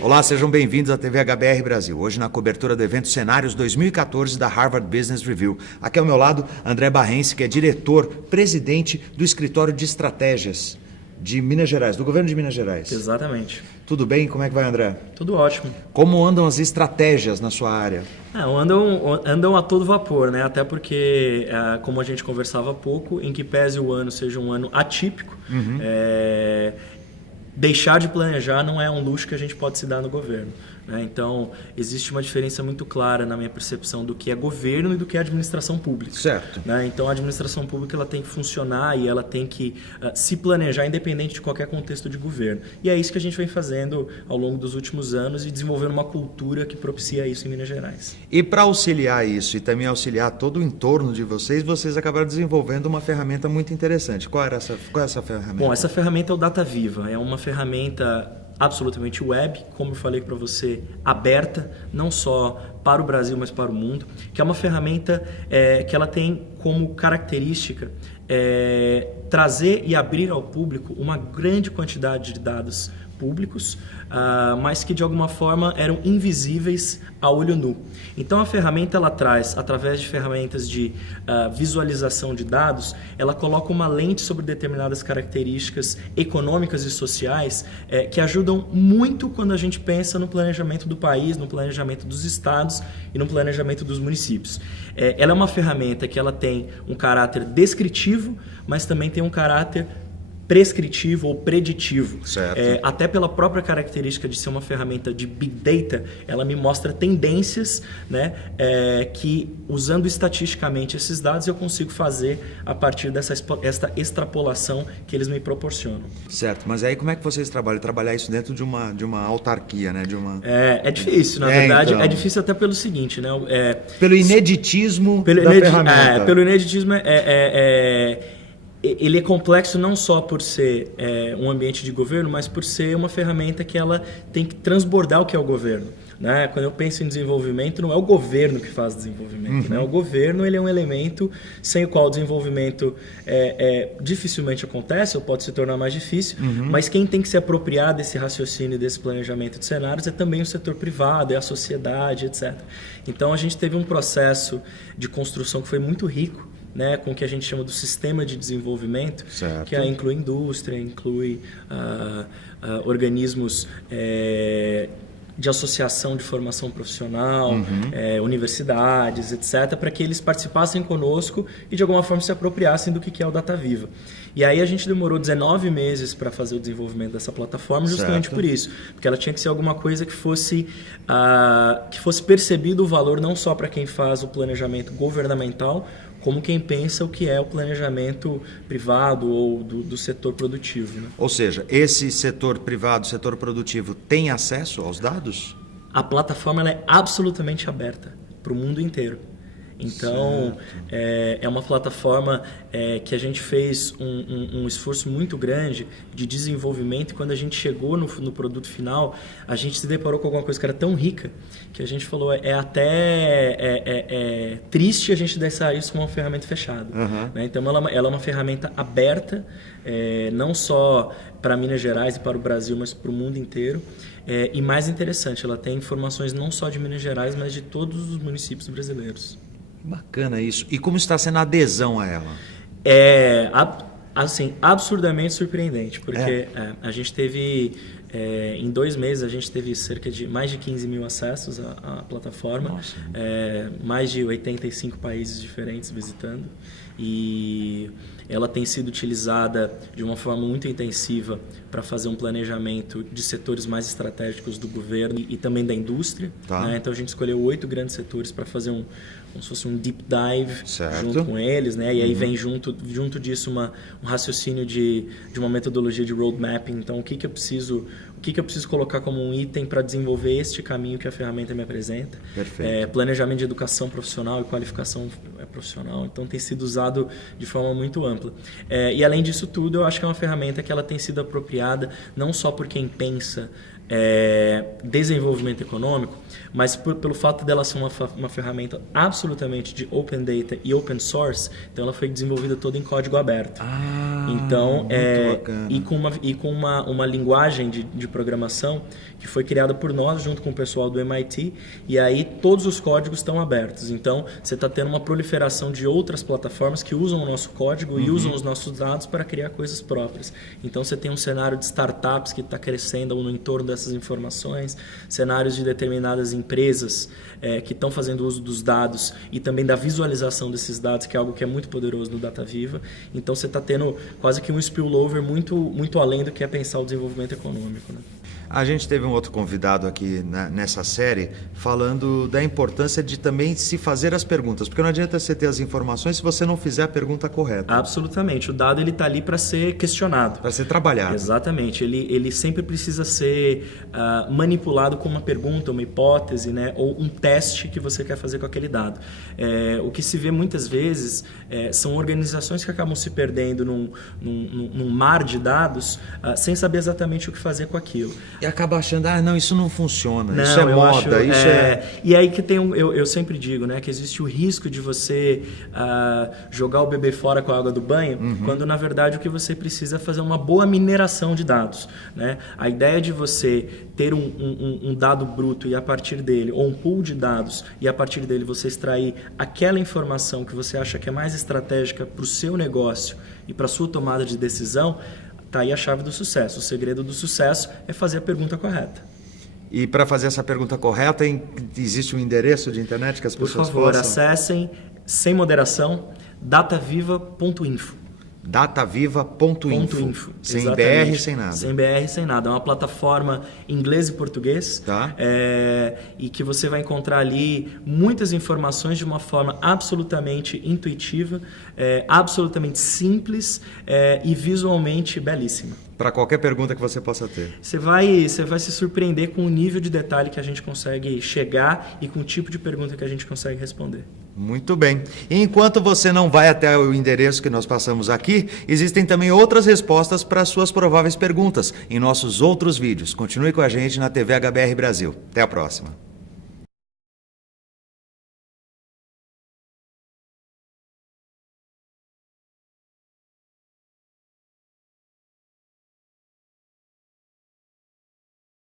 Olá, sejam bem-vindos à TV HBR Brasil. Hoje na cobertura do evento Cenários 2014 da Harvard Business Review. Aqui ao meu lado, André Barrense, que é diretor-presidente do Escritório de Estratégias de Minas Gerais, do governo de Minas Gerais. Exatamente. Tudo bem? Como é que vai, André? Tudo ótimo. Como andam as estratégias na sua área? Andam a todo vapor, né? Até porque, como a gente conversava há pouco, em que pese o ano seja um ano atípico, deixar de planejar não é um luxo que a gente pode se dar no governo, né? Então, existe uma diferença muito clara na minha percepção do que é governo e do que é administração pública. Certo. Né? Então, a administração pública ela tem que funcionar e ela tem que se planejar independente de qualquer contexto de governo. E é isso que a gente vem fazendo ao longo dos últimos anos e desenvolvendo uma cultura que propicia isso em Minas Gerais. E para auxiliar isso e também auxiliar todo o entorno de vocês acabaram desenvolvendo uma ferramenta muito interessante. Qual é essa ferramenta? Bom, essa ferramenta é o Data Viva. É uma ferramenta absolutamente web, como eu falei para você, aberta, não só para o Brasil, mas para o mundo, que é uma ferramenta que ela tem como característica trazer e abrir ao público uma grande quantidade de dados públicos, mas que de alguma forma eram invisíveis a olho nu. Então a ferramenta ela traz, através de ferramentas de visualização de dados, ela coloca uma lente sobre determinadas características econômicas e sociais que ajudam muito quando a gente pensa no planejamento do país, no planejamento dos estados e no planejamento dos municípios. Ela é uma ferramenta que ela tem um caráter descritivo, mas também tem um caráter prescritivo ou preditivo. Certo. Até pela própria característica de ser uma ferramenta de Big Data, ela me mostra tendências, né, que usando estatisticamente esses dados eu consigo fazer a partir dessa extrapolação que eles me proporcionam. Certo, mas aí como é que vocês trabalham? Trabalhar isso dentro de uma autarquia, né? É difícil, na verdade. Então. É difícil até pelo seguinte, né? Pelo ineditismo da ferramenta. Pelo ineditismo ele é complexo não só por ser um ambiente de governo, mas por ser uma ferramenta que ela tem que transbordar o que é o governo. Né? Quando eu penso em desenvolvimento, não é o governo que faz desenvolvimento. Né? O governo ele é um elemento sem o qual o desenvolvimento dificilmente acontece, ou pode se tornar mais difícil, mas quem tem que se apropriar desse raciocínio, desse planejamento de cenários é também o setor privado, é a sociedade, etc. Então a gente teve um processo de construção que foi muito rico, né, com o que a gente chama do sistema de desenvolvimento, certo, que inclui indústria, inclui organismos de associação de formação profissional, universidades, etc., para que eles participassem conosco e de alguma forma se apropriassem do que é o Data Viva. E aí a gente demorou 19 meses para fazer o desenvolvimento dessa plataforma, justamente por isso, porque ela tinha que ser alguma coisa que fosse percebido o valor não só para quem faz o planejamento governamental, como quem pensa o que é o planejamento privado ou do setor produtivo. Né? Ou seja, esse setor privado, setor produtivo, tem acesso aos dados? A plataforma ela é absolutamente aberta para o mundo inteiro. Então, é uma plataforma que a gente fez um esforço muito grande de desenvolvimento e quando a gente chegou no produto final, a gente se deparou com alguma coisa que era tão rica que a gente falou, até triste a gente deixar isso como uma ferramenta fechada. Né? Então, ela é uma ferramenta aberta, não só para Minas Gerais e para o Brasil, mas para o mundo inteiro. E mais interessante, ela tem informações não só de Minas Gerais, mas de todos os municípios brasileiros. Bacana isso. E como está sendo a adesão a ela? Assim, absurdamente surpreendente, porque a gente teve, em 2 meses, a gente teve cerca de mais de 15 mil acessos à plataforma, mais de 85 países diferentes visitando, e ela tem sido utilizada de uma forma muito intensiva para fazer um planejamento de setores mais estratégicos do governo e também da indústria. Né? Então a gente escolheu 8 grandes setores para fazer como se fosse um deep dive junto com eles, né? E aí vem junto disso um raciocínio de uma metodologia de roadmapping. Então o que eu preciso colocar como um item para desenvolver este caminho que a ferramenta me apresenta. Planejamento de educação profissional e qualificação profissional. Então tem sido usado de forma muito ampla. E além disso tudo, eu acho que é uma ferramenta que ela tem sido apropriada não só por quem pensa desenvolvimento econômico, mas pelo fato dela ser uma ferramenta absolutamente de open data e open source, então ela foi desenvolvida toda em código aberto. Então, e com uma linguagem de programação que foi criada por nós junto com o pessoal do MIT, e aí todos os códigos estão abertos. Então, você está tendo uma proliferação de outras plataformas que usam o nosso código e usam os nossos dados para criar coisas próprias. Então, você tem um cenário de startups que está crescendo no entorno dessas informações, cenários de determinadas empresas que estão fazendo uso dos dados e também da visualização desses dados, que é algo que é muito poderoso no DataViva. Então, você está tendo quase que um spillover muito além do que é pensar o desenvolvimento econômico, né? A gente teve um outro convidado aqui nessa série falando da importância de também se fazer as perguntas, porque não adianta você ter as informações se você não fizer a pergunta correta. Absolutamente. O dado está ali para ser questionado. Para ser trabalhado. Exatamente. Ele sempre precisa ser manipulado com uma pergunta, uma hipótese, né? Ou um teste que você quer fazer com aquele dado. O que se vê muitas vezes são organizações que acabam se perdendo num mar de dados sem saber exatamente o que fazer com aquilo. E acaba achando, não, isso não funciona, não, isso é moda, isso E aí que tem eu sempre digo, né, que existe o risco de você jogar o bebê fora com a água do banho, quando na verdade o que você precisa é fazer uma boa mineração de dados, né? A ideia de você ter um dado bruto e a partir dele, ou um pool de dados, e a partir dele você extrair aquela informação que você acha que é mais estratégica para o seu negócio e para a sua tomada de decisão, está aí a chave do sucesso. O segredo do sucesso é fazer a pergunta correta. E para fazer essa pergunta correta, existe um endereço de internet que as pessoas possam... Por favor, acessem, sem moderação, dataviva.info. Dataviva.info. Sem Exatamente. BR, sem nada. Sem BR, sem nada. É uma plataforma em inglês e português. Tá. E que você vai encontrar ali muitas informações de uma forma absolutamente intuitiva, absolutamente simples e visualmente belíssima. Para qualquer pergunta que você possa ter. Você vai se surpreender com o nível de detalhe que a gente consegue chegar e com o tipo de pergunta que a gente consegue responder. Muito bem. E enquanto você não vai até o endereço que nós passamos aqui, existem também outras respostas para as suas prováveis perguntas em nossos outros vídeos. Continue com a gente na TV HBR Brasil. Até a próxima.